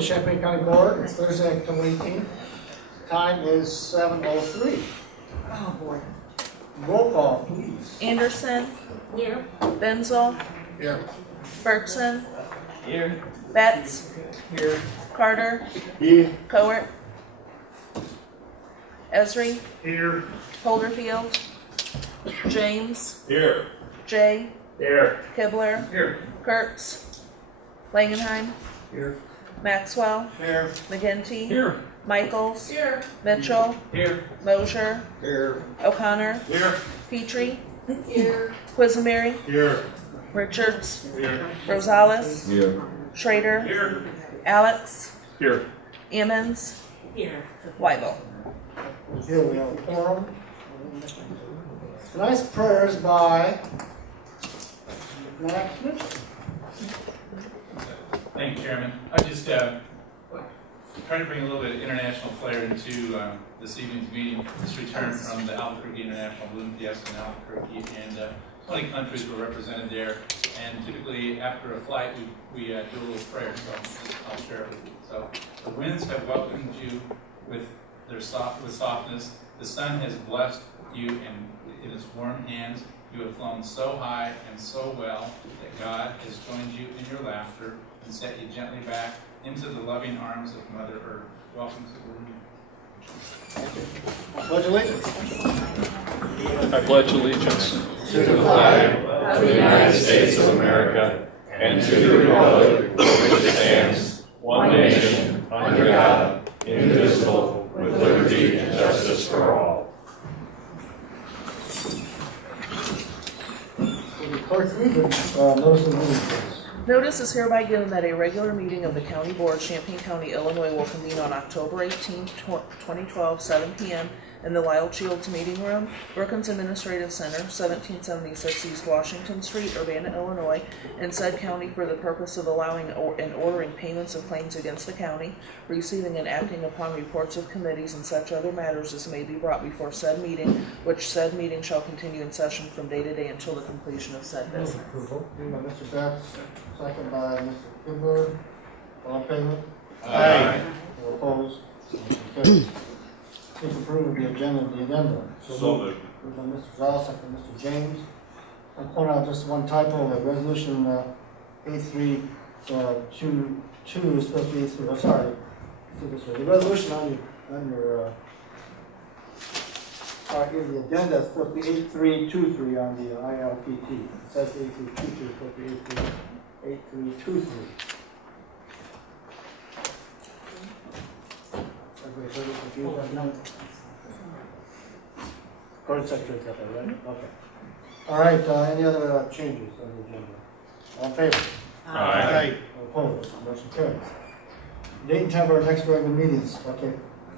the Champaign County Board. It's Thursday, October 18th. Time is 7:03. Oh, boy. Roll call, please. Anderson, Here. Benzel, Here. Bergson, Here. Betts, Here. Carter, Here. Cowart, Esri, Here. Holderfield, James, Here. Jay, Here. Kibler, Here. Kurtz, Langenheim, Here. Maxwell, Here. McGinty, Here. Michaels, Here. Mitchell, Here. Mosier, Here. O'Connor, Here. Petrie, Here. Quisenberry, Here. Richards, Here. Rosales, Here. Schrader, Here. Alex, Here. Emmons, Here. Weibel. Here we have a quorum. Tonight's prayers by Max Mitchell. Thank you, Chairman. I just trying to bring a little bit of international flair into this evening's meeting. This return from the Albuquerque International Balloon Fiesta in Albuquerque, and 20 countries were represented there. And typically, after a flight, we do a little prayer. So I'll share it with you. So the winds have welcomed you with softness. The sun has blessed you, and in its warm hands, you have flown so high and so well that God has joined you in your laughter and set you gently back into the loving arms of Mother Earth. Welcome to the Pledge allegiance. I pledge allegiance To the flag of the United States of America and to the republic for which it stands, one nation, under God, indivisible, with liberty and justice for all. Will the clerk read the notice of meeting, please? Notice is hereby given that a regular meeting of the County Board, Champaign County, Illinois will convene on October 18, 2012, 7 p.m. in the Lyle Shields Meeting Room, Brookings Administrative Center, 1776 East Washington Street, Urbana, Illinois, in said county for the purpose of allowing and ordering payments of claims against the county, receiving and acting upon reports of committees and such other matters as may be brought before said meeting, which said meeting shall continue in session from day to day until the completion of said Move business. approval. Moved by Mr. Betts, second by Mr. Kibler. All in favor? Aye. All opposed? Motion carries. Please approve of the agenda. So moved. Moved by Mr. Gonzalez, second by Mr. James. I'll point out just one typo, the resolution A322 is supposed to be A3, sorry. Let's do this way. The resolution on your in the agenda is supposed to be 8323 on the ILPT. It says 8322, it's supposed to be 8323. Everybody sort of confused on that? Court Secretary's got that, right? Okay. All right, any other changes on the agenda? All in favor? Aye. All opposed? Motion carries. Date and time of our next regular meetings. Okay.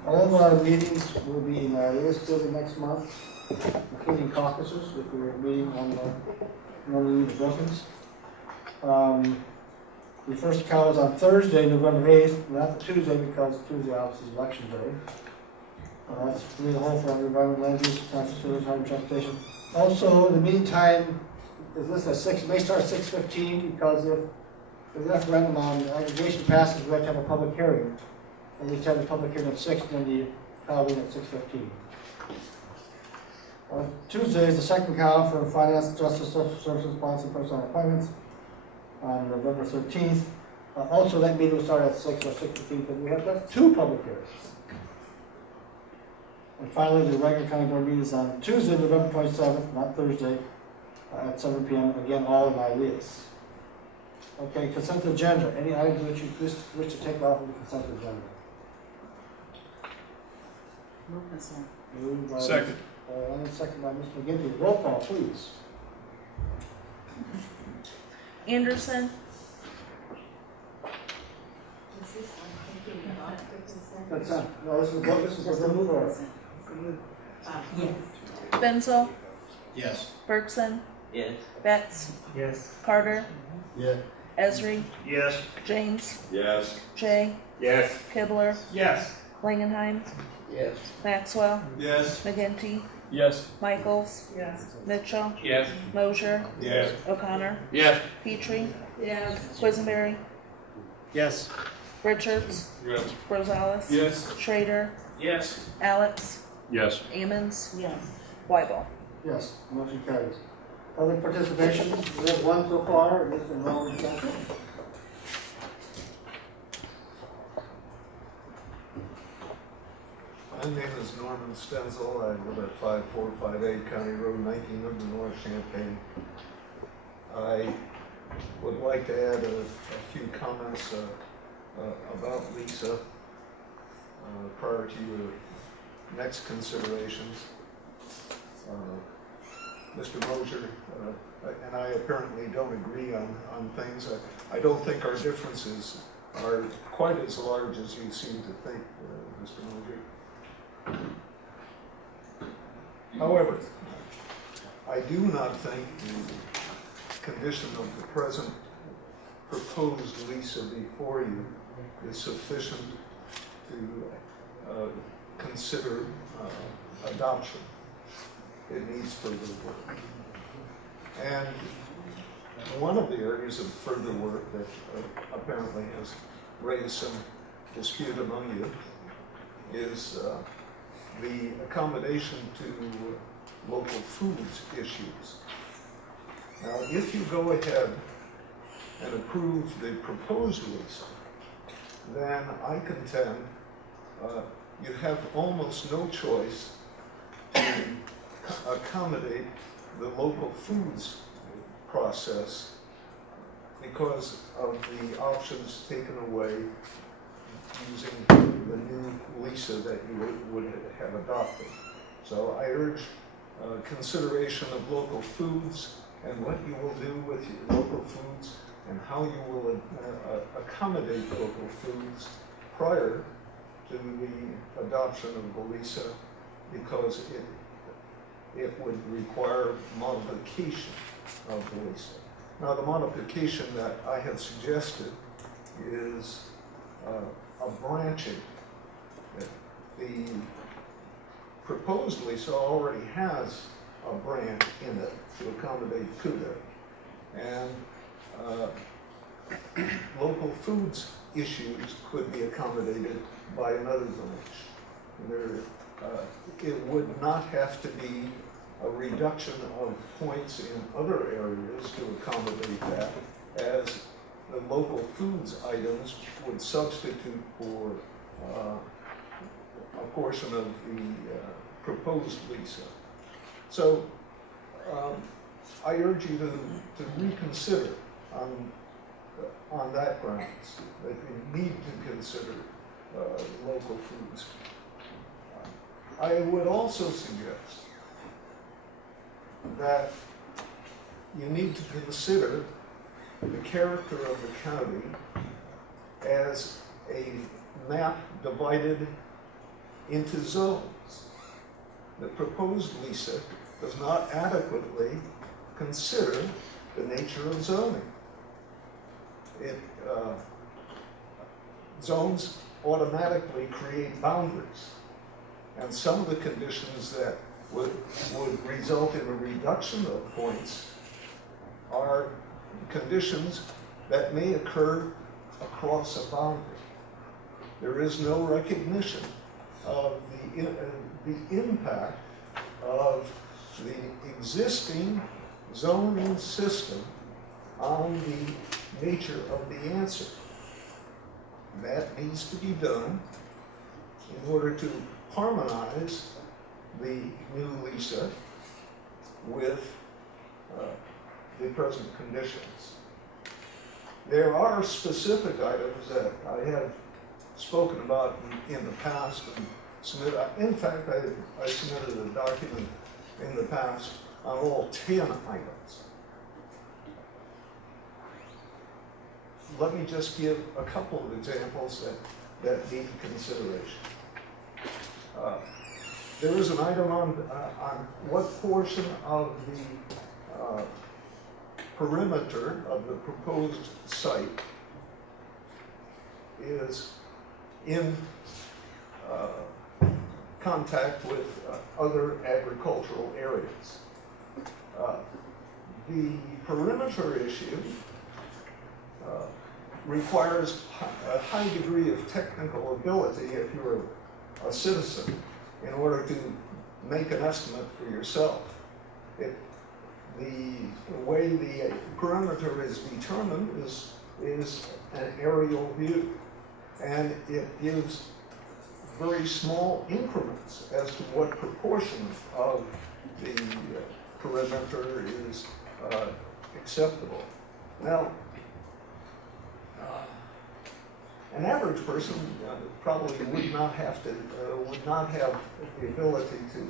All of our meetings will be in Lewis building next month, including caucuses, which we're meeting on normally the Brookings. The first count is on Thursday, November 8th, not the Tuesday, because Tuesday obviously is election day. That's really the whole for environment, land use, transportation, highway transportation. Also, the meeting time is listed at 6, may start at 6:15, because if the referendum on aggregation passes, we have to have a public hearing. And we have the public hearing at 6, then the Halloween at 6:15. Tuesday is the second count for finance, justice, social services, policy, personnel appointments on November 13th. Also, that meeting will start at 6 or 6:15, because we have to have 2 public hearings. And finally, the regular county board meeting is on Tuesday, November 27th, not Thursday, at 7 p.m. Again, all in Ileus. Okay, consent agenda. Any items which you wish to take off of the consent agenda? Move consent. Moved by Second. Second by Mr. McGinty. Roll call, please. Anderson, Consent. No, this is for the floor. Yes. Benzel, Yes. Bergson, Yes. Betts, Yes. Carter, Yeah. Esri, Yes. James, Yes. Jay, Yes. Kibler, Yes. Langenheim, Yes. Maxwell, Yes. McGinty, Yes. Michaels, Yes. Mitchell, Yes. Mosier, Yes. O'Connor, Yes. Petrie, Yes. Quisenberry, Yes. Richards, Yes. Rosales, Yes. Schrader, Yes. Alex, Yes. Ammons, Yes. Weibel. Yes, motion carries. Public participation, we have one so far, Mr. Norman Spencer. My name is Norman Stenzel. I live at 5458 County Road 1900 North Champaign. I would like to add a few comments about Lisa prior to your next considerations. Mr. Mosier and I apparently don't agree on things. I don't think our differences are quite as large as you seem to think, Mr. Mosier. However, I do not think the condition of the present proposed Lisa before you is sufficient to consider adoption. It needs further work. And one of the areas of further work that apparently has raised some dispute among you is the accommodation to local foods issues. Now, if you go ahead and approve the proposed Lisa, then I contend you have almost no choice to accommodate the local foods process because of the options taken away using the new Lisa that you would have adopted. So I urge consideration of local foods and what you will do with your local foods and how you will accommodate local foods prior to the adoption of the Lisa, because it would require modification of the Lisa. Now, the modification that I have suggested is a branching. The proposed Lisa already has a branch in it to accommodate CUDA, and local foods issues could be accommodated by another branch. It would not have to be a reduction of points in other areas to accommodate that, as the local foods items would substitute for a portion of the proposed Lisa. So I urge you to reconsider on that grounds, that you need to consider local foods. I would also suggest that you need to consider the character of the county as a map divided into zones. The proposed Lisa does not adequately consider the nature of zoning. Zones automatically create boundaries, and some of the conditions that would result in a reduction of points are conditions that may occur across a boundary. There is no recognition of the impact of the existing zoning system on the nature of the answer. That needs to be done in order to harmonize the new Lisa with the present conditions. There are specific items that I have spoken about in the past and submitted. In fact, I submitted a document in the past on all 10 items. Let me just give a couple of examples that need consideration. There is an item on what portion of the perimeter of the proposed site is in contact with other agricultural areas. The perimeter issue requires a high degree of technical ability if you're a citizen in order to make an estimate for yourself. The way the perimeter is determined is an aerial view, and it gives very small increments as to what proportion of the perimeter is acceptable. Now, an average person probably would not have the ability to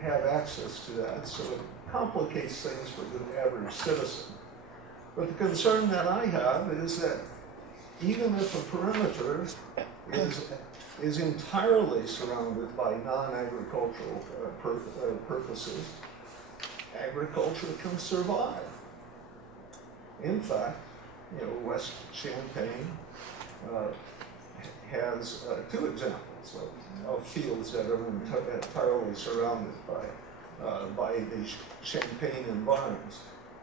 have access to that, so it complicates things for the average citizen. But the concern that I have is that even if a perimeter is entirely surrounded by non-agricultural purposes, agriculture can survive. In fact, West Champaign has two examples of fields that are entirely surrounded by the Champaign environs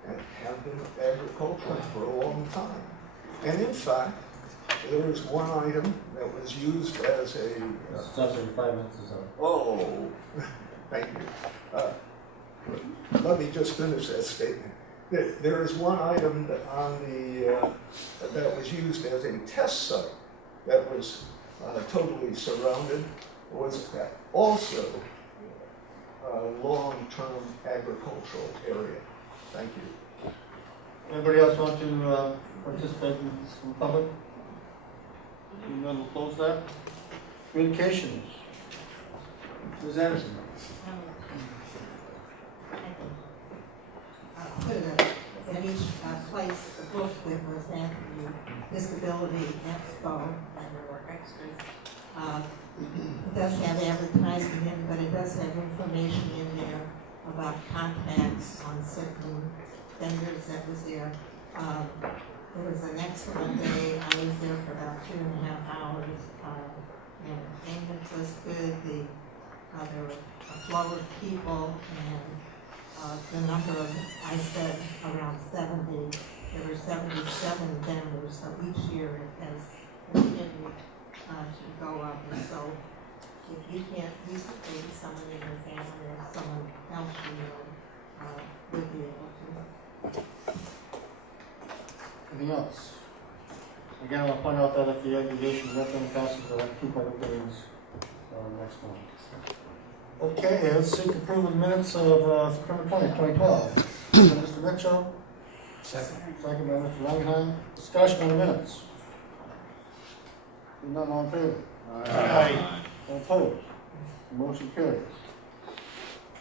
and have been agricultural for a long time. And in fact, there is one item that was used as a... Sounds like 5 minutes is up. Oh, thank you. Let me just finish that statement. There is one item that that was used as a test site that was totally surrounded, was also a long-term agricultural area. Thank you. Anybody else want to participate in public? Then we'll close that. Communications. Ms. Anderson. Put at each place the book that was at the Disability Expo and there were extras. It does have advertising in, but it does have information in there about contacts on certain vendors that was there. It was an excellent day. I was there for about 2.5 hours. And payment was good. There were a flow of people, and the number of, I said around 70. There were 77 vendors, so each year it has continued to go up. And so if you can't use it, maybe someone in your family or someone else you know would be able to. Anything else? Again, I'll point out that if the aggregation is not going to pass, we'll have 2 public hearings next month. Okay, let's seek approval of the minutes of September 20th, 2012. Mr. Mitchell. Second by Mr. Langenheim. Discussion on the minutes. None, all in favor? Aye. All opposed? Motion carries.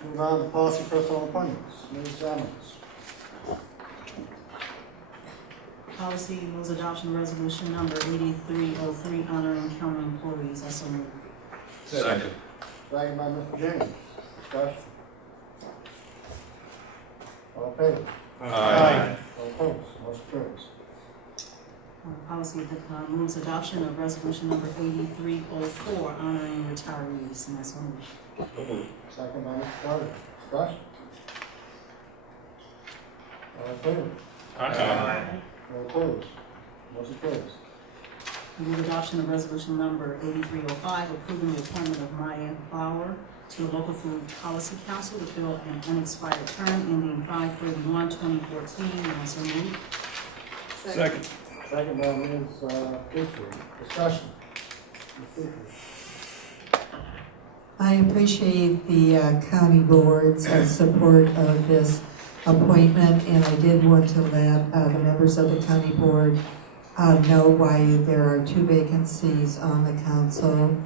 Move on to policy personnel appointments. Ms. Sammons. Policy moves adoption resolution number 8303 honoring county employees. I so move. Second. Second by Mr. James. Discussion. All in favor? Aye. All opposed? Motion carries. Policy moves adoption of resolution number 8304 honoring retirees. And I so move. Second by Mr. Carter. Discussion. All in favor? Aye. All opposed? Motion carries. Move adoption of resolution number 8305 approving the appointment of Maya Bauer to the Local Food Policy Council to fill an unexpired term ending 5/31/2014. And I so move. Second. Second by Ms. Fisher. Discussion. Ms. Fisher. I appreciate the county board's support of this appointment, and I did want to let the members of the county board know why there are 2 vacancies on the council.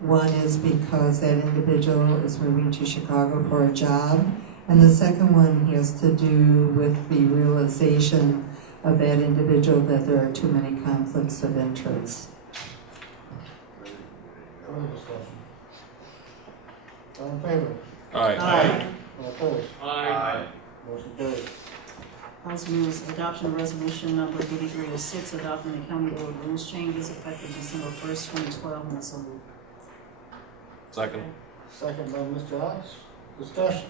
One is because that individual is moving to Chicago for a job, and the second one has to do with the realization of that individual that there are too many conflicts of interest. Further discussion. All in favor? Aye. All opposed? Aye. Motion carries. Policy moves adoption of resolution number 8306 adopting the county board rules changes effective December 1st, 2012. And I so move. Second. Second by Mr. Ox. Discussion.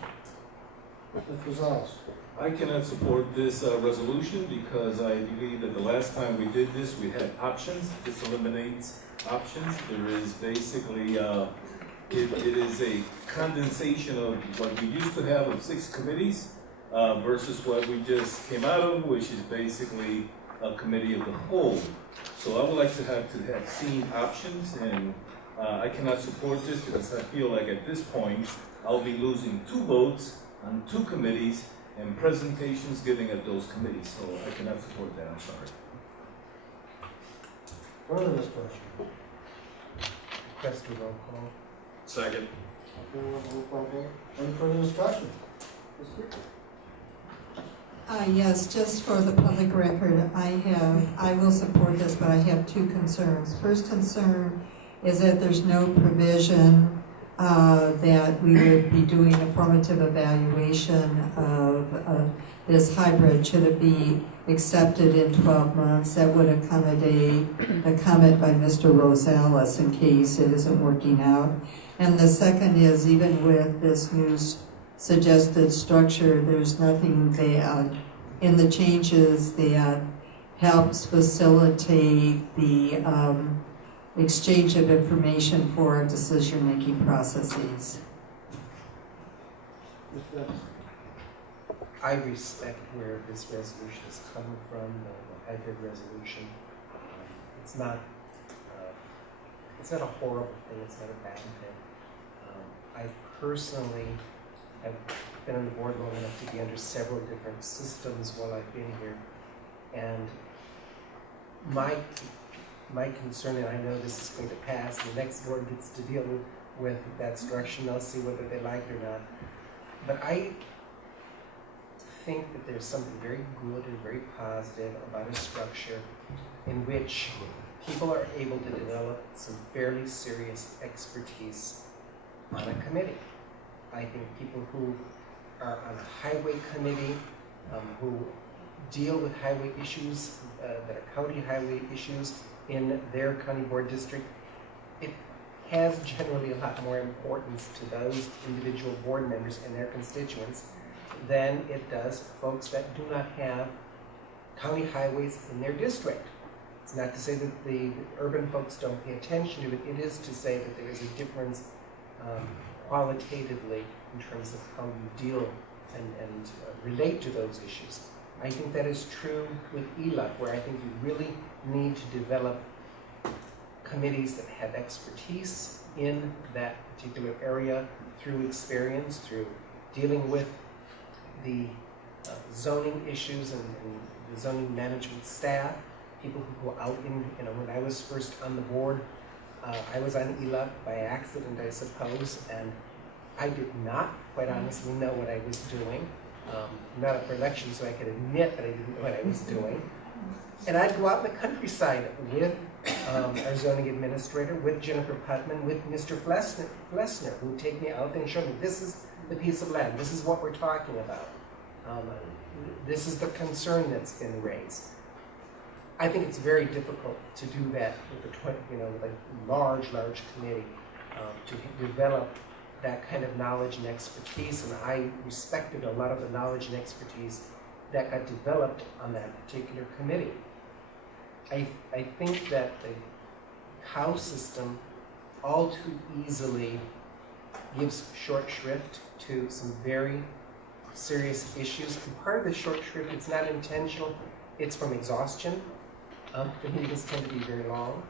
Mr. Gonzalez. I cannot support this resolution because I believe that the last time we did this, we had options. This eliminates options. There is basically, it is a condensation of what we used to have of 6 committees versus what we just came out of, which is basically a committee of the whole. So I would like to have seen options, and I cannot support this because I feel like at this point, I'll be losing 2 votes on 2 committees and presentations given at those committees, so I cannot support that, I'm sorry. Further discussion? Request a roll call. Second. Okay, roll call vote. Any further discussion? Ms. Speaker? Yes, just for the public record, I will support this, but I have 2 concerns. First concern is that there's no provision that we would be doing a formative evaluation of this hybrid. Should it be accepted in 12 months? That would accommodate a comment by Mr. Rosales in case it isn't working out. And the second is, even with this new suggested structure, there's nothing that in the changes that helps facilitate the exchange of information for our decision-making processes. Ms. Betts? I respect where this resolution is coming from, the hybrid resolution. It's not a horrible thing, it's not a bad thing. I personally have been on the board long enough to be under several different systems while I've been here. And my concern, and I know this is going to pass, the next board gets to deal with that structure, and they'll see whether they like it or not. But I think that there's something very good and very positive about a structure in which people are able to develop some fairly serious expertise on a committee. I think people who are on a highway committee, who deal with highway issues, that are county highway issues in their county board district, it has generally a lot more importance to those individual board members and their constituents than it does folks that do not have county highways in their district. It's not to say that the urban folks don't pay attention to it. It is to say that there is a difference qualitatively in terms of how you deal and relate to those issues. I think that is true with ELUC, where I think you really need to develop committees that have expertise in that particular area through experience, through dealing with the zoning issues and the zoning management staff, people who go out in, when I was first on the board, I was on ELUC by accident, I suppose, and I did not, quite honestly, know what I was doing. Not up for election, so I could admit that I didn't know what I was doing. And I'd go out in the countryside with our zoning administrator, with Jennifer Putman, with Mr. Flessner, who would take me out and show me, this is the piece of land, this is what we're talking about. This is the concern that's been raised. I think it's very difficult to do that with a large committee to develop that kind of knowledge and expertise, and I respected a lot of the knowledge and expertise that got developed on that particular committee. I think that the House system all too easily gives short shrift to some very serious issues. And part of the short shrift, it's not intentional, it's from exhaustion. The meetings tend to be very long.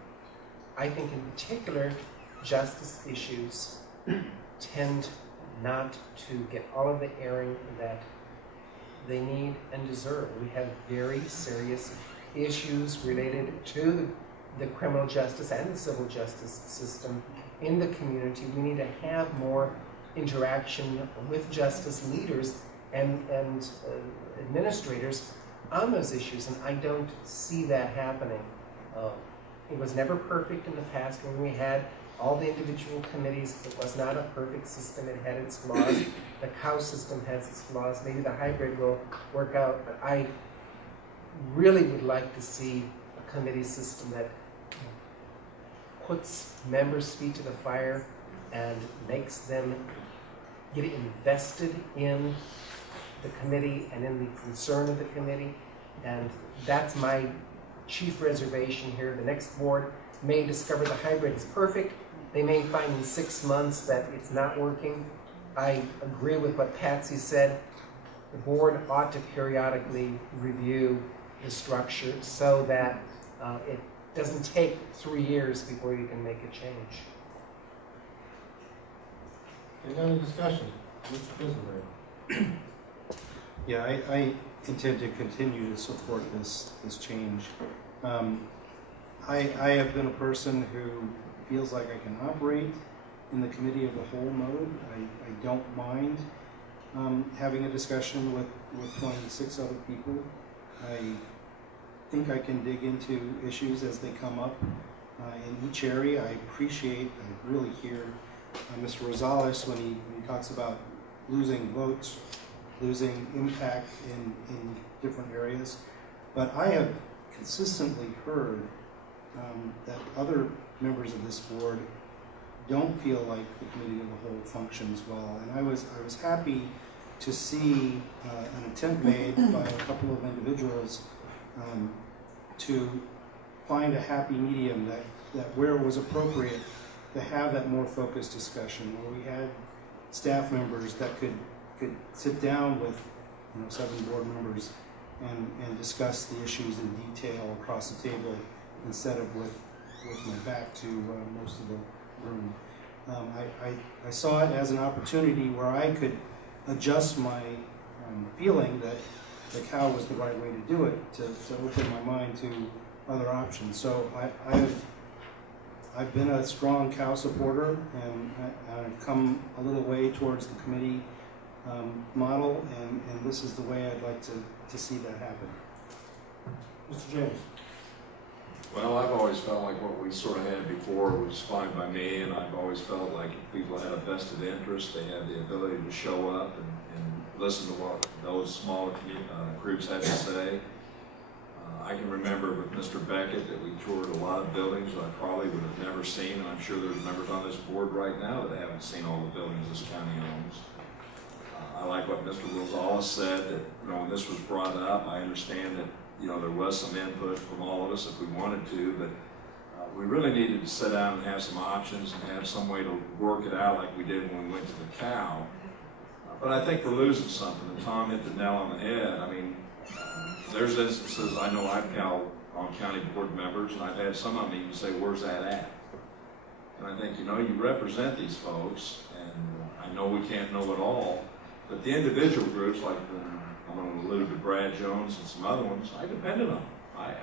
I think in particular, justice issues tend not to get all of the airing that they need and deserve. We have very serious issues related to the criminal justice and the civil justice system in the community. We need to have more interaction with justice leaders and administrators on those issues, and I don't see that happening. It was never perfect in the past when we had all the individual committees. It was not a perfect system. It had its flaws. The cow system has its flaws. Maybe the hybrid will work out, but I really would like to see a committee system that puts members' feet to the fire and makes them get invested in the committee and in the concern of the committee. And that's my chief reservation here. The next board may discover the hybrid is perfect. They may find in 6 months that it's not working. I agree with what Patsy said. The board ought to periodically review the structure so that it doesn't take 3 years before you can make a change. Any other discussion? Mr. Kissenberg? Yeah, I intend to continue to support this change. I have been a person who feels like I can operate in the committee of the whole mode. I don't mind having a discussion with 26 other people. I think I can dig into issues as they come up in each area. I really hear Mr. Rosales when he talks about losing votes, losing impact in different areas. But I have consistently heard that other members of this board don't feel like the committee of the whole functions well. And I was happy to see an attempt made by a couple of individuals to find a happy medium that where it was appropriate to have that more focused discussion, where we had staff members that could sit down with 7 board members and discuss the issues in detail across the table instead of with my back to most of the room. I saw it as an opportunity where I could adjust my feeling that the cow was the right way to do it, to open my mind to other options. So I've been a strong cow supporter, and I've come a little way towards the committee model, and this is the way I'd like to see that happen. Mr. James? Well, I've always felt like what we sort of had before was fine by me, and I've always felt like if people had a vested interest, they had the ability to show up and listen to what those smaller groups had to say. I can remember with Mr. Beckett that we toured a lot of buildings that I probably would have never seen, and I'm sure there's members on this board right now that haven't seen all the buildings this county owns. I like what Mr. Rosales said, that when this was brought up, I understand that there was some input from all of us if we wanted to, but we really needed to sit down and have some options and have some way to work it out like we did when we went to the cow. But I think we're losing something, and Tom hit the nail on the head. I mean, there's instances, I know I've called on county board members, and I've had some of them even say, where's that at? And I think, you represent these folks, and I know we can't know it all, but the individual groups, like I'm going to allude to Brad Jones and some other ones, I depended on them. I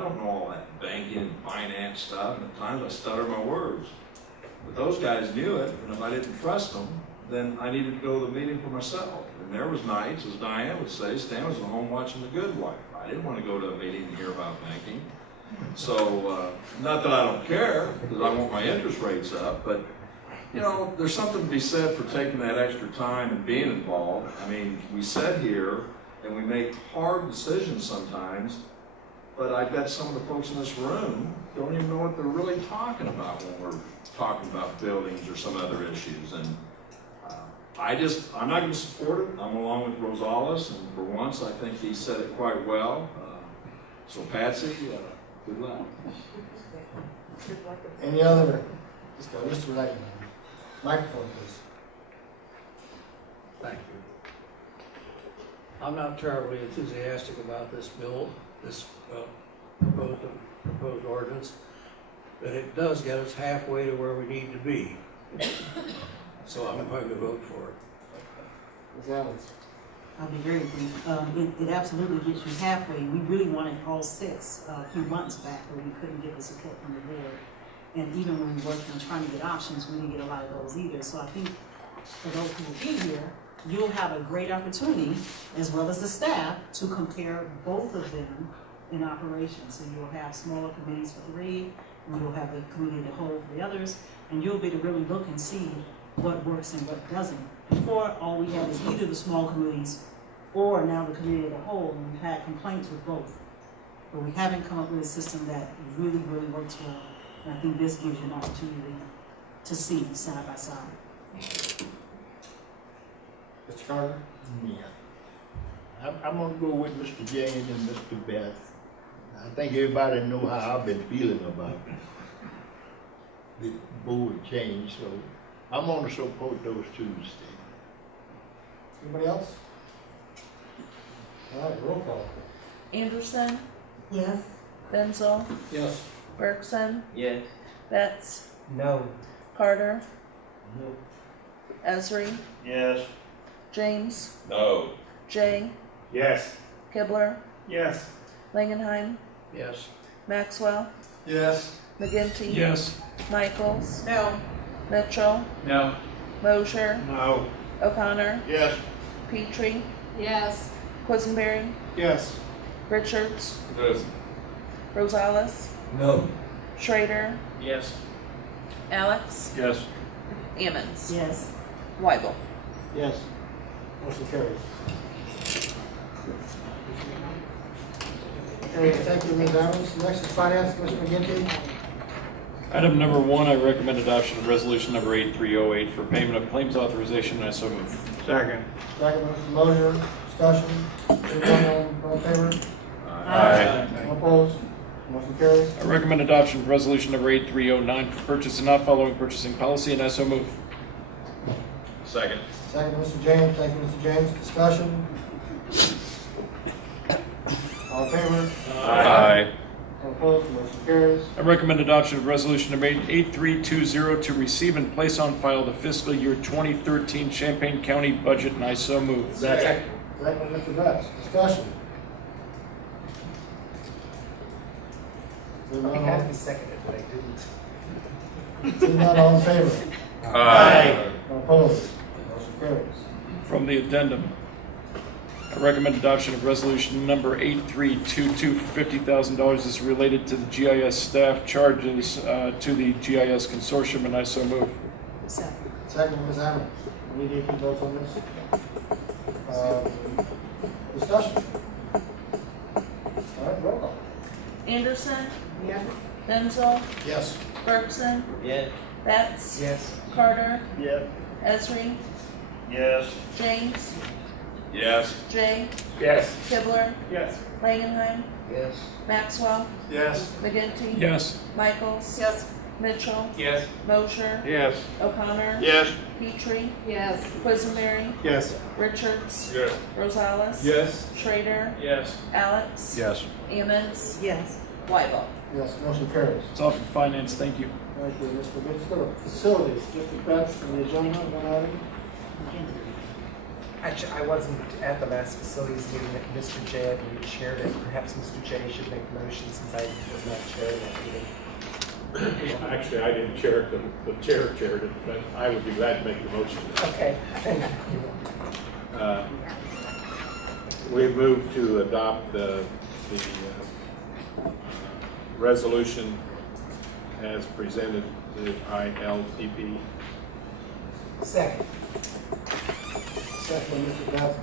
don't know all that banking and finance stuff, and at times I stutter my words. But those guys knew it, and if I didn't trust them, then I needed to go to the meeting for myself. And there was nights, as Diane would say, Stan was at home watching The Good Wife. I didn't want to go to a meeting and hear about banking. So, not that I don't care, because I want my interest rates up, but there's something to be said for taking that extra time and being involved. I mean, we sit here and we make hard decisions sometimes, but I bet some of the folks in this room don't even know what they're really talking about when we're talking about buildings or some other issues. And I'm not going to support it. I'm along with Rosales, and for once I think he said it quite well. So Patsy, good luck. Any other? Mr. Wright. Microphone, please. Thank you. I'm not terribly enthusiastic about this bill, this proposed ordinance, but it does get us halfway to where we need to be. So I'm going to vote for it. Ms. Evans? I'll be very brief. It absolutely gets you halfway. We really wanted all 6 a few months back, but we couldn't get the support from the board. And even when we worked on trying to get options, we didn't get a lot of those either. So I think for those who will be here, you'll have a great opportunity, as well as the staff, to compare both of them in operation. So you'll have smaller committees for 3, and you'll have the committee of the whole for the others, and you'll be able to really look and see what works and what doesn't. Before, all we had is either the small committees or now the committee of the whole, and we've had complaints with both. But we haven't come up with a system that really, really works well. And I think this gives you an opportunity to see side by side. Mr. Carter? Yeah. I'm gonna go with Mr. James and Mr. Beth. I think everybody know how I've been feeling about the board change, so I'm gonna support those two instead. Anybody else? All right, roll call. Anderson, Yes. Benzel, Yes. Bergson, Yes. Betts, No. Carter, No. Esri, Yes. James, No. Jay, Yes. Kibler, Yes. Langenheim, Yes. Maxwell, Yes. McGinty, Yes. Michaels, No. Mitchell, No. Mosher, No. O'Connor, Yes. Petrie, Yes. Quisenberry, Yes. Richards, Yes. Rosales, No. Schrader, Yes. Alex, Yes. Ammons, Yes. Weibel. Yes. Motion carries. Okay, thank you, Ms. Ammons. Next is finance, Mr. McGinty. Item number 1, I recommend adoption of resolution number 8308 for payment of claims authorization, and I so move. Second. Second, Mr. Moser, discussion. Hearing none, all in favor? Aye. All opposed? Motion carries. I recommend adoption of resolution number 8309 for purchase and not following purchasing policy, and I so move. Second. Second, Mr. James. Thank you, Mr. James. Discussion. All in favor? Aye. All opposed? Motion carries. I recommend adoption of resolution number 8320 to receive and place on file the fiscal year 2013 Champaign County budget, and I so move. Second. Second, Mr. Betts. Discussion. Seeing I none, had all- to second it, but I didn't. seeing none, all in favor? Aye. All opposed? Motion carries. From the addendum, I recommend adoption of resolution number 8322 for $50,000 is related to the GIS staff charges to the GIS consortium, and I so move. Second. Second, Ms. Ammons. We need to vote on this. Discussion. All right, roll call. Anderson, Yes. Benzel, Yes. Bergson, Yes. Betts, Yes. Carter, Yes. Esri, Yes. James, Yes. Jay, Yes. Kibler, Yes. Langenheim, Yes. Maxwell, Yes. McGinty, Yes. Michaels, Yes. Mitchell, Yes. Mosher, Yes. O'Connor, Yes. Petrie, Yes. Quisenberry, Yes. Richards, Yes. Rosales, Yes. Schrader, Yes. Alex, Yes. Ammons, Yes. Weibel. Yes, motion carries. It's all from finance, thank you. Thank you, Mr. Let's go to facilities. Mr. Betts from the agenda, one item. Actually, I wasn't at the last facilities meeting that Mr. J, I believe, chaired it. Perhaps Mr. J should make the motion since I was not chairing that meeting. Actually, I didn't chair it, the chair chaired it, but I would be glad to make the motion. Okay. We move to adopt the resolution as presented to ILPP. Second. Second, Mr. Betts.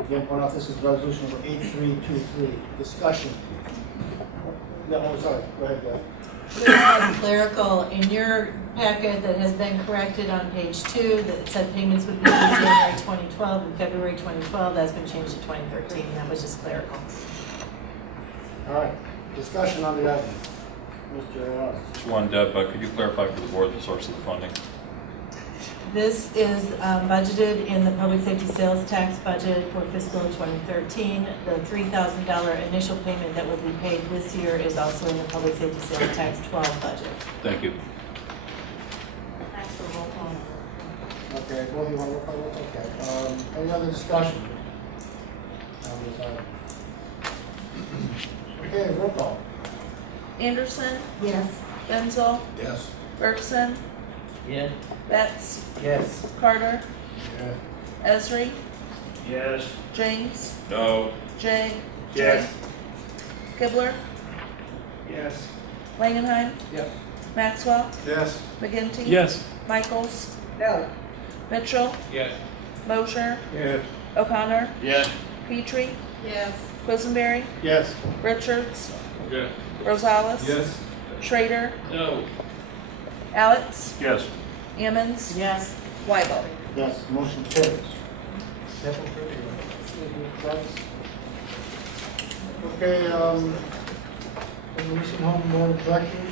Again, point out this is resolution number 8323. Discussion. No, oh, sorry. Go ahead, Beth. There's a clerical in your packet that has been corrected on page 2 that said payments would be due January 2012 and February 2012. That's been changed to 2013. That was just clerical. All right. Discussion on the item. Mr. Ross. Just one, Deb, could you clarify for the board the source of the funding? This is budgeted in the public safety sales tax budget for fiscal 2013. The $3,000 initial payment that will be paid this year is also in the public safety sales tax 12 budget. Thank you. Thanks for roll call. Okay, both of you want to roll call? Okay. Any other discussion? On this item? Okay, roll call. Anderson, Yes. Benzel, Yes. Bergson, Yes. Betts, Yes. Carter, Yes. Esri, Yes. James, No. Jay, Yes. Kibler, Yes. Langenheim, Yes. Maxwell, Yes. McGinty, Yes. Michaels, No. Mitchell, Yes. Mosher, Yes. O'Connor, Yes. Petrie, Yes. Quisenberry, Yes. Richards, Yes. Rosales, Yes. Schrader, No. Alex, Yes. Ammons, Yes. Weibel. Yes, motion carries. Nothing further. Mr. Betts. Okay, the nursing home board of directors.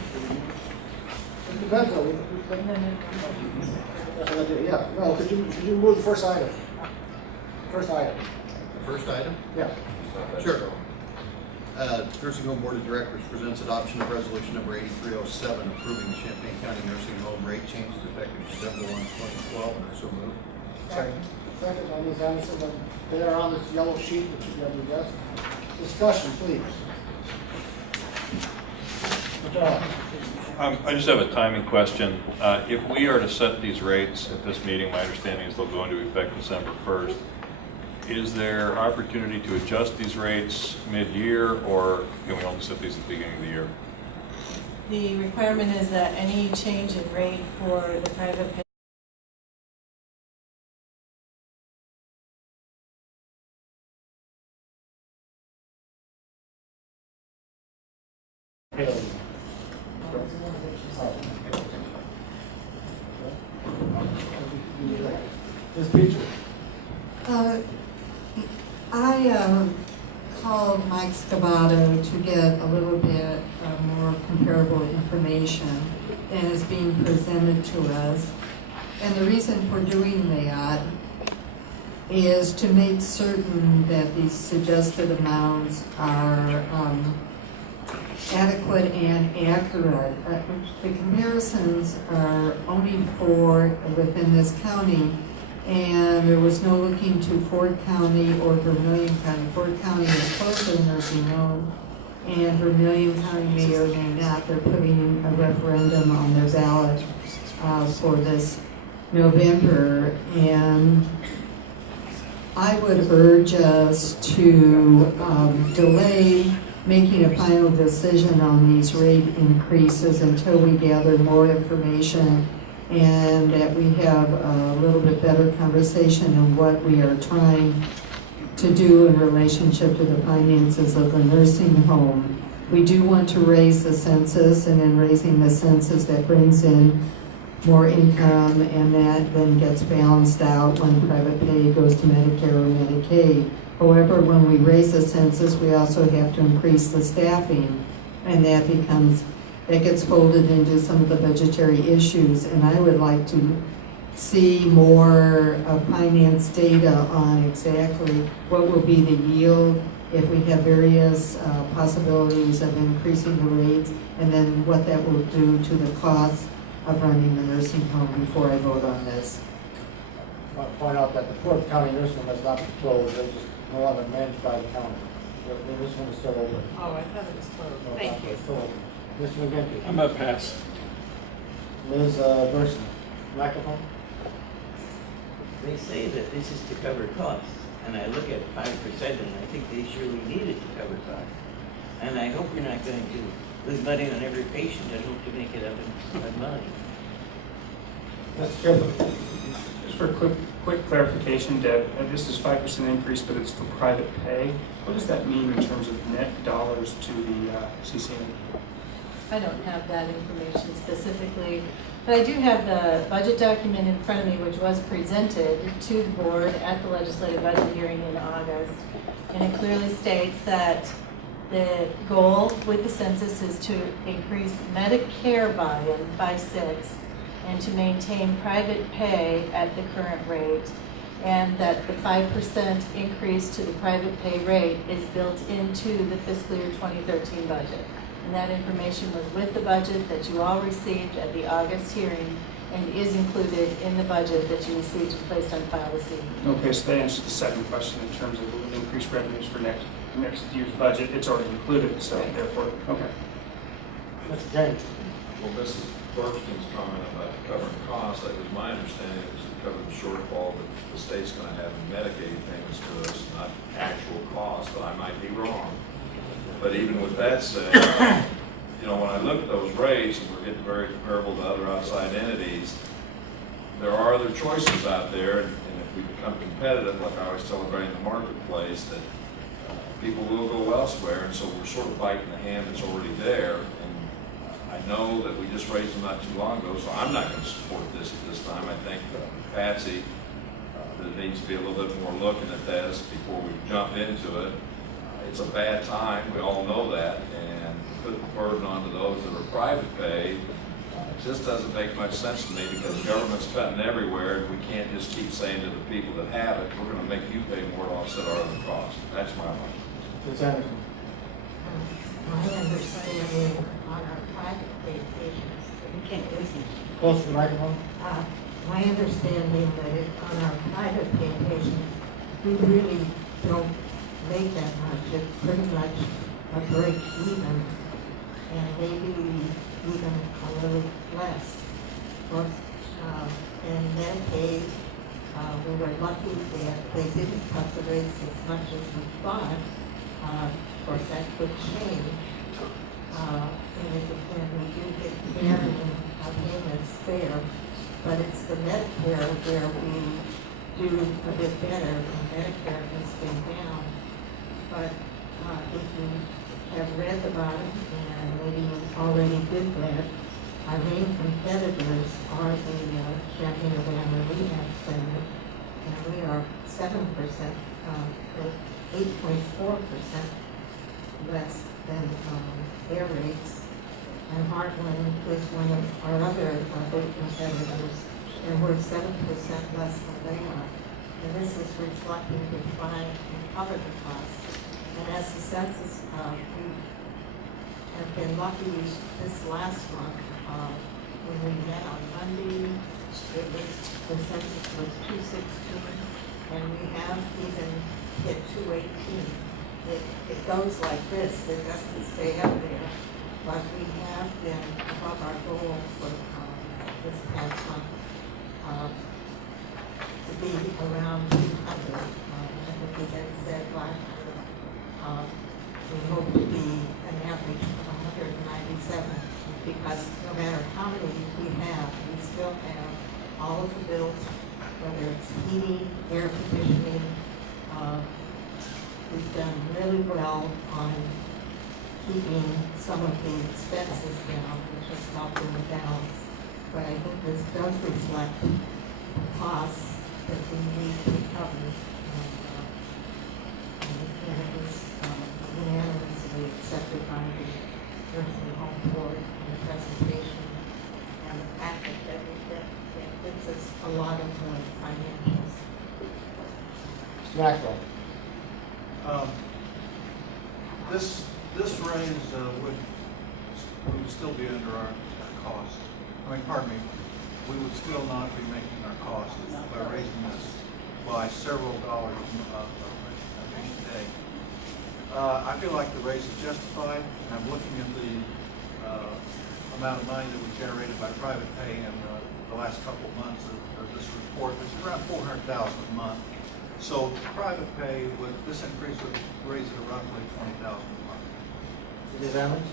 Mr. Benzo, yeah, no, could you move the first item? First item, First item? yeah. Sure. Nursing Home Board of Directors presents adoption of resolution number 8307 approving the Champaign County nursing home rate changes effective December 1, 2012, and I so move. Second by Ms. Anderson, they are on this yellow sheet that you got your desk. Discussion, please. I just have a timing question. If we are to set these rates at this meeting, my understanding is they'll go into effect December 1st. Is there opportunity to adjust these rates mid-year, or can we only set these at the beginning of the year? The requirement is that any change in rate for the private pay Ms. Peter. I called Mike Scavato to get a little bit more comparable information than is being presented to us. And the reason for doing that is to make certain that these suggested amounts are adequate and accurate. The comparisons are only for within this county, and there was no looking to Ford County or Vermilion County. Ford County is close to the nursing home, and Vermilion County may or may not. They're putting a referendum on their ballot for this November, and I would urge us to delay making a final decision on these rate increases until we gather more information and that we have a little bit better conversation on what we are trying to do in relationship to the finances of the nursing home. We do want to raise the census, and in raising the census that brings in more income, and that then gets balanced out when private pay goes to Medicare or Medicaid. However, when we raise the census, we also have to increase the staffing, and that gets folded into some of the budgetary issues. And I would like to see more finance data on exactly what will be the yield if we have various possibilities of increasing the rates, and then what that will do to the cost of running the nursing home before I vote on this. I want to point out that the Ford County nursing home has not been closed, they're just no longer managed by the county. The nursing home is still open. Oh, I thought it was closed. No, Thank you. it's still open. Mr. McGinty. I'm going to pass. Ms. Burson, microphone. They say that this is to cover costs, and I look at 5% and I think they surely need it to cover costs. And I hope we're not going to lose money on every patient. I hope to make it up in money. Mr. Kibble. Just for a quick clarification, Deb, this is 5% increase, but it's for private pay. What does that mean in terms of net dollars to the CCN? I don't have that information specifically, but I do have the budget document in front of me, which was presented to the board at the legislative budget hearing in August. And it clearly states that the goal with the census is to increase Medicare buy-in by 6 and to maintain private pay at the current rate, and that the 5% increase to the private pay rate is built into the fiscal year 2013 budget. And that information was with the budget that you all received at the August hearing and is included in the budget that you received and placed on file this evening. Okay, so that answers the second question in terms of the increased revenues for next year's budget. It's already included, so therefore, okay. Mr. James. Well, Mrs. Burston's comment about covering costs, that was my understanding, it was to cover the shortfall that the state's going to have in Medicaid payments to us, not actual cost, but I might be wrong. But even with that said, you know, when I look at those rates, and we're getting very comparable to other outside entities, there are other choices out there, and if we become competitive, like I always tell everybody in the marketplace, that people will go elsewhere, and so we're sort of biting the hand that's already there. And I know that we just raised them not too long ago, so I'm not going to support this at this time. I think Patsy, that it needs to be a little bit more looking at this before we jump into it. it's a bad time, we all know that, and put the burden onto those that are private pay, it just doesn't make much sense to me, because the government's cutting everywhere, and we can't just keep saying to the people that have it, we're gonna make you pay more to offset our other costs. That's my line. Ms. Anderson? My understanding on our private pay patients, You can't listen. Close to the microphone. my understanding that on our private pay patients, we really don't make that much. It's pretty much a break even, and maybe even a little less. But in Medicaid, we were lucky that they didn't cut the rates as much as we thought. Of course, that could change. And we do get care and our payments there, but it's the Medicare where we do a bit better. Medicare has been down. But if you have read about it, and maybe you already did that, our main competitors are the Champaign Rehab Center, and we are 7%, 8.4% less than their rates. And Heartland is one of our other big competitors, and we're 7% less than they are. And this is reflecting decline in cover the costs. And as the census, we have been lucky this last month, when we met on Monday, the census was 216, and we have even hit 218. It goes like this, it doesn't stay up there, but we have been above our goal for this past month to be around 200. I think we had said last year, we hope to be an average of 197, because no matter how many we have, we still have all of the bills, whether it's heating, air conditioning. We've done really well on keeping some of the expenses down, which is helping the balance. But I think this does reflect the costs that we need to cover. And it was unanimously accepted by the nursing home board in the presentation and the packet that gives us a lot of financials. Mr. Maxwell? This raise would still be under our cost. I mean, pardon me, we would still not be making our cost by raising this by several dollars a day. I feel like the raise is justified, and I'm looking at the amount of money that was generated by private pay in the last couple of months of this report, which is around $400,000 a month. So private pay this increase would raise it roughly $20,000 a month. Ms. Evans?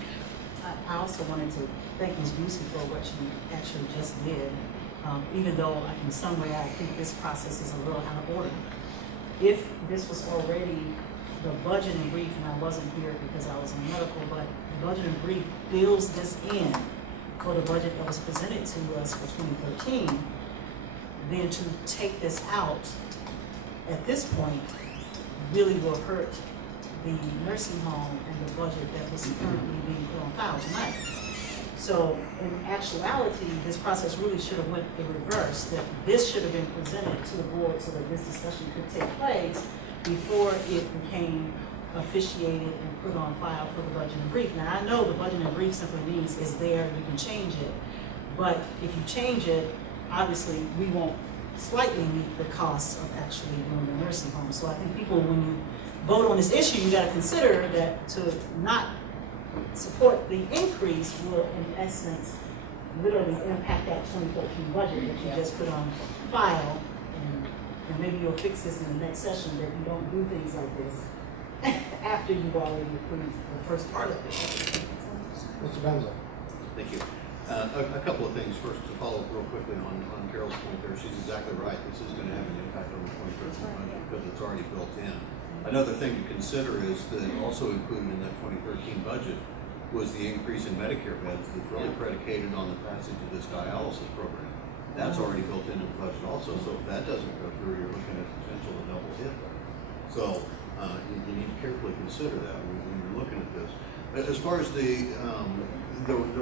I also wanted to thank Ms. Busey for what she actually just did. Even though in some way I think this process is a little out of order. If this was already the budget and brief, and I wasn't here because I was in medical, but the budget and brief builds this in for the budget that was presented to us for 2013, then to take this out at this point really will hurt the nursing home and the budget that was currently being put on file tonight. So in actuality, this process really should have went the reverse, that this should have been presented to the board so that this discussion could take place before it became officiated and put on file for the budget and brief. Now I know the budget and brief simply means it's there, you can change it. But if you change it, obviously we won't slightly meet the cost of actually doing the nursing home. So I think people, when you vote on this issue, you gotta consider that to not support the increase will in essence literally impact that 2014 budget that you just put on file. And maybe you'll fix this in the next session, that you don't do things like this after you've already approved the first part of it. Mr. Benzo? Thank you. A couple of things. First, to follow up real quickly on Carol's point there, she's exactly right. This is going to have an impact on the 2013 budget because it's already built in. Another thing to consider is that also included in that 2013 budget was the increase in Medicare beds that's really predicated on the passage of this dialysis program. That's already built into the budget also, so if that doesn't go through, you're looking at potential to double hit there. So You need to carefully consider that when you're looking at this. As far as the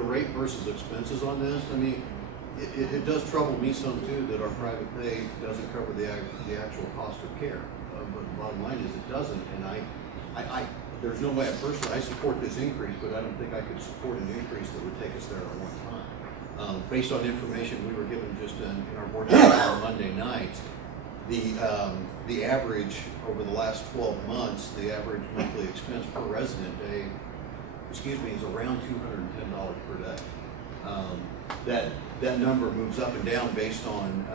rate versus expenses on this, I mean, it does trouble me some too that our private pay doesn't cover the actual cost of care. But the bottom line is it doesn't, and there's no way I support this increase, but I don't think I could support an increase that would take us there at one time. Based on information we were given just in our board meeting on Monday night, the average over the last 12 months, the average monthly expense per resident day, is around $210 per day. That number moves up and down based on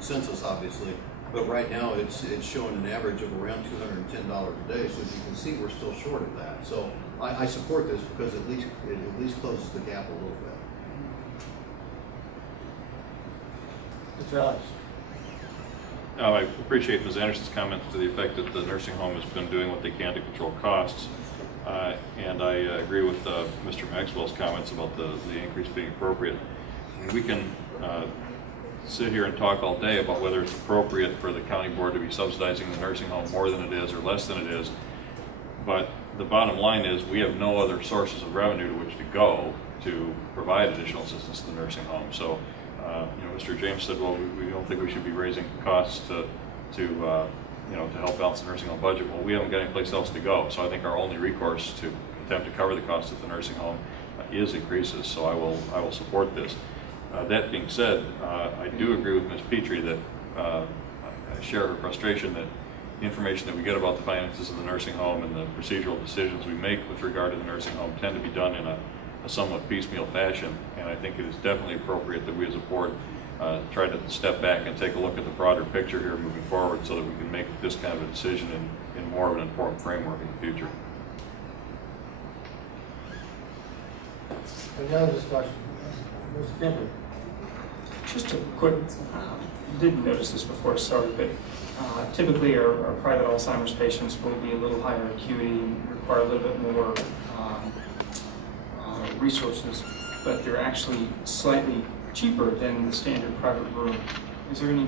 census, obviously, but right now it's showing an average of around $210 a day. So as you can see, we're still short of that. So I support this because it at least closes the gap a little bit. Mr. Ellis. I appreciate Ms. Anderson's comments to the effect that the nursing home has been doing what they can to control costs. And I agree with Mr. Maxwell's comments about the increase being appropriate. I mean, we can sit here and talk all day about whether it's appropriate for the county board to be subsidizing the nursing home more than it is or less than it is. But the bottom line is we have no other sources of revenue to which to go to provide additional assistance to the nursing home. So, Mr. James said, well, we don't think we should be raising costs to help balance the nursing home budget. Well, we haven't got any place else to go. So I think our only recourse to attempt to cover the cost of the nursing home is increases. So I will support this. That being said, I do agree with Ms. Petrie that I share her frustration that the information that we get about the finances of the nursing home and the procedural decisions we make with regard to the nursing home tend to be done in a somewhat piecemeal fashion. And I think it is definitely appropriate that we as a board try to step back and take a look at the broader picture here moving forward so that we can make this kind of a decision in more of an informed framework in the future. Any other discussion? Ms. Kimber. Just a quick, didn't notice this before, sorry, but typically our private Alzheimer's patients will be a little higher acuity and require a little bit more resources, but they're actually slightly cheaper than the standard private room. Is there any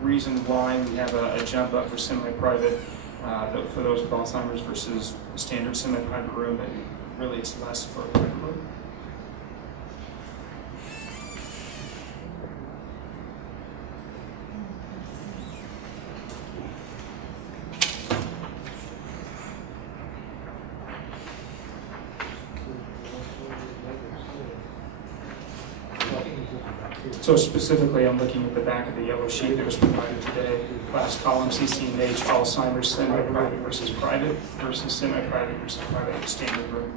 reason why we have a jump up for semi-private for those with Alzheimer's versus a standard semi-private room, but really it's less for a private room? So specifically, I'm looking at the back of the yellow sheet that was provided today. Last column, CCNH, Alzheimer's, semi-private versus private versus semi-private versus private standard room.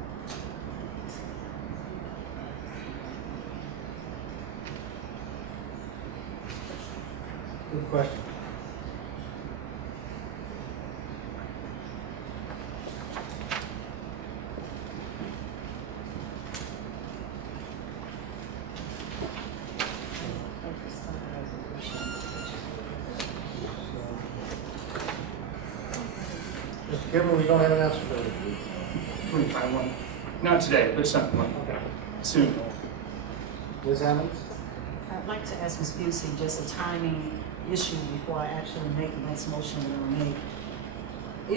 Good question. Mr. Kimber, we don't have an answer for you. Can we find one? Not today, but some point. Okay. Soon. Ms. Hammonds? I'd like to ask Ms. Busey just a timing issue before I actually make the next motion that I'm gonna make.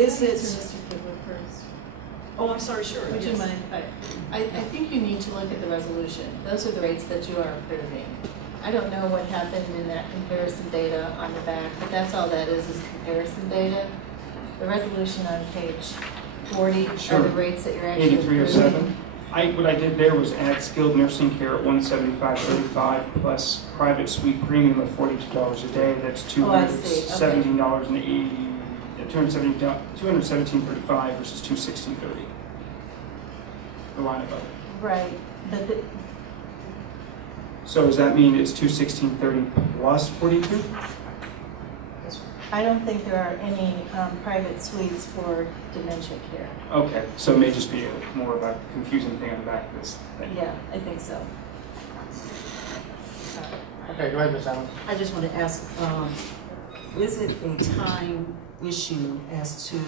Is it? Mr. Kibler first. Oh, I'm sorry, sure. Would you yes. mind? I think you need to look at the resolution. Those are the rates that you are approving. I don't know what happened in that comparison data on the back, but that's all that is comparison data. The resolution on page 40 are the rates that you're actually 8307. approving. What I did there was add skilled nursing care at $175.35 plus private suite premium of $42 a day. That's $217.35 versus $216.30. The line above it. Right, but So does that mean it's $216.30 plus 42? I don't think there are any private suites for dementia care. Okay, so it may just be more of a confusing thing on the back of this thing. Yeah, I think so. Okay, go ahead, Ms. Hammonds. I just want to ask, is it a time issue as to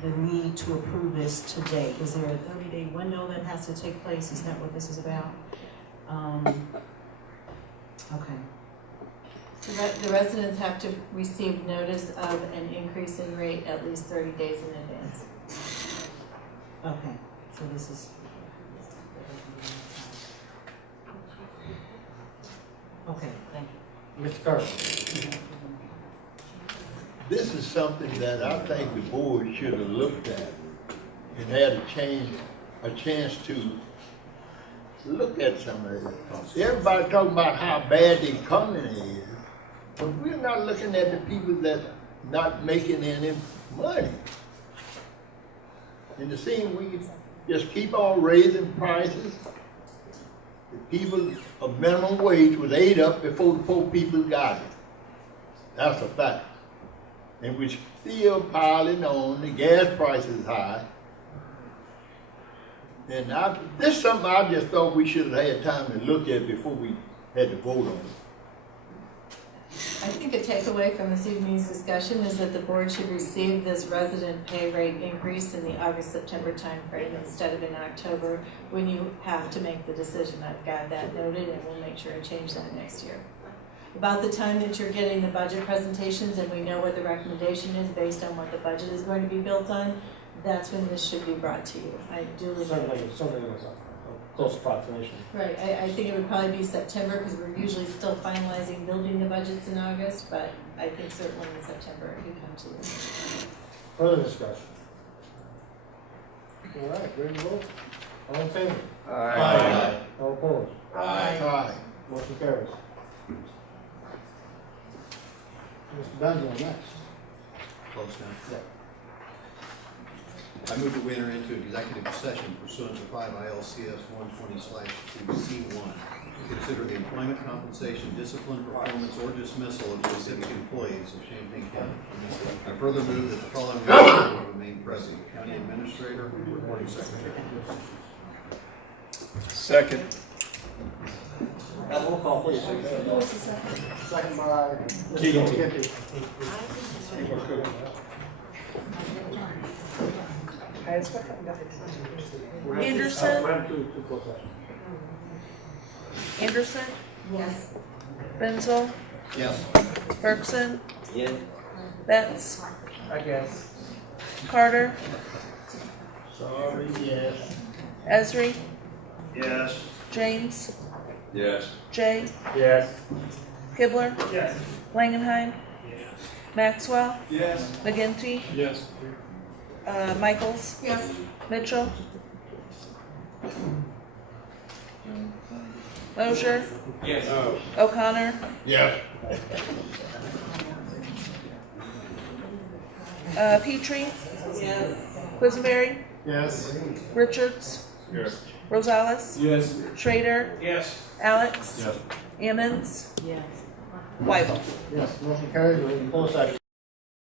the need to approve this today? Is there a 30-day window that has to take place? Is that what this is about? Okay. The residents have to receive notice of an increase in rate at least 30 days in advance. Okay, so this is. Okay, thank you. Mr. Carter. This is something that I think the board should have looked at and had a chance to look at some of it. Everybody talking about how bad the economy is, but we're not looking at the people that not making any money. And it seems we just keep on raising prices. The people, a minimum wage was ate up before the poor people got it. That's a fact. And we're still piling on, the gas price is high. And this is something I just thought we should have had time to look at before we had to vote on it. I think a takeaway from this evening's discussion is that the board should receive this resident pay rate increase in the August-September timeframe instead of in October when you have to make the decision. I've got that noted and we'll make sure to change that next year. About the time that you're getting the budget presentations and we know what the recommendation is based on what the budget is going to be built on, that's when this should be brought to you. I duly Certainly it was a close approximation. Right, I think it would probably be September because we're usually still finalizing building the budgets in August, but I think certainly in September it could come to you. Further discussion? All right, ready to vote? All in favor? Aye. All opposed? Aye. Motion carries. Mr. Benjamin, next. Close now. I move that we enter into executive session pursuant to 5 ILCS 120/2C1 to consider the employment, compensation, discipline, performance, or dismissal of specific employees of Champaign County. I further move that the following will remain present: County Administrator, Recording Secretary. Second. Roll call, please. Second by Keating. Mr. Kitty. Anderson? Two close session. Anderson? Yes. Benzel? Yes. Bergson? Yes. Betts? I guess. Carter? Sorry, yes. Esri? Yes. James? Yes. Jay? Yes. Kibler? Yes. Langenheim? Maxwell? Yes. McGinty? Yes. Michaels? Yes. Mitchell? Mosier? Yes. O'Connor? Yes. Petrie? Yes. Quisenberry? Yes. Richards? Yes. Rosales? Yes. Schrader? Yes. Alex? Yes. Ammons? Yes. Weibel? Yes, motion carries, we're in closed session.